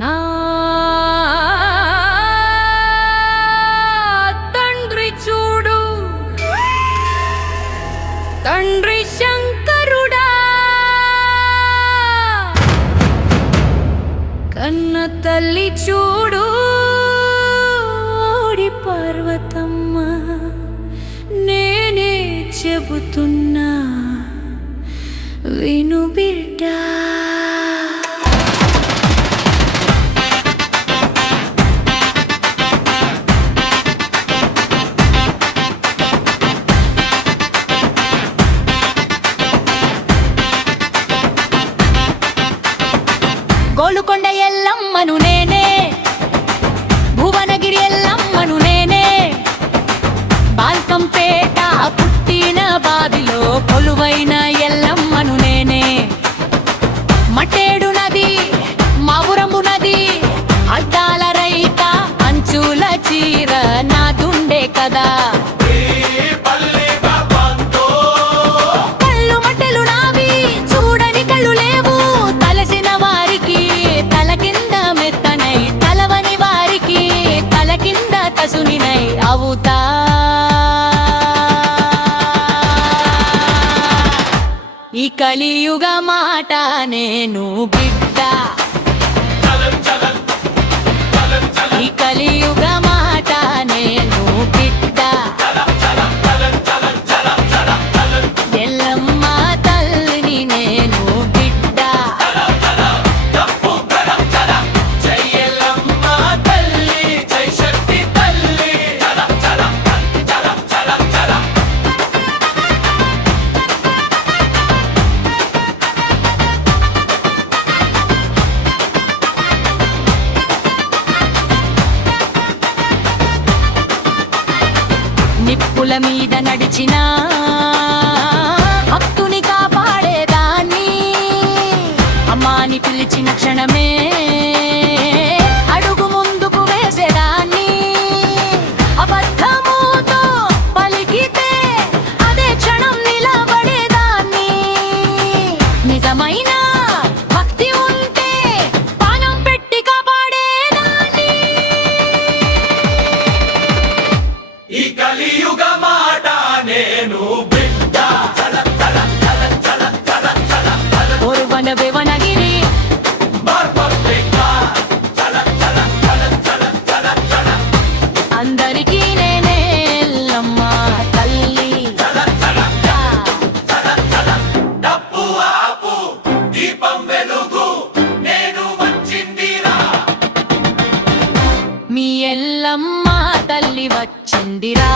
నా తండ్రి చూడు, తండ్రి శంకరుడా, కన్న తల్లి చూడు ఓడి పర్వతమ్మ. నేనే చెబుతున్నా విను బిడ్డా. గోలుకొండ ఎల్లమ్మను నేనే, భువనగిరి ఎల్లమ్మను నేనే, బాల్కంపేట పుట్టిన బావిలో కొలువైన ఎల్లమ్మను నేనే. మట్టేడు నది మావురము నది, అడ్డాల రైక అంచుల చీర నాదుండే కదా. అవుతా ఈ కలియుగ మాట నేను బిడ్డ, ఈ కలియుగ మాట నేను బిడ్డ. ఎల్లమ్మ తల్లిని నేను బిడ్డ. నిప్పుల మీద నడిచిన భక్తుని కాపాడేదాన్ని, అమ్మాని పిలిచిన క్షణమే అడుగు ముందుకు వేసేదాన్ని. అబద్ధముతో పలికితే అదే క్షణం నిలబడేదాన్ని. నిజమైన భక్తి ఉంటే పానం పెట్టి కాపాడేదాన్ని. ఈ కలియుగ మాట నేను బిడ్డ. ఓరువన భువనగిరి అందరికీ నేనే ఎల్లమ్మ తల్లి. డప్పు ఆపు, దీపం వెలుగు, నేను వచ్చిందిరా. మీ ఎల్లమ్మ తల్లి వచ్చిందిరా.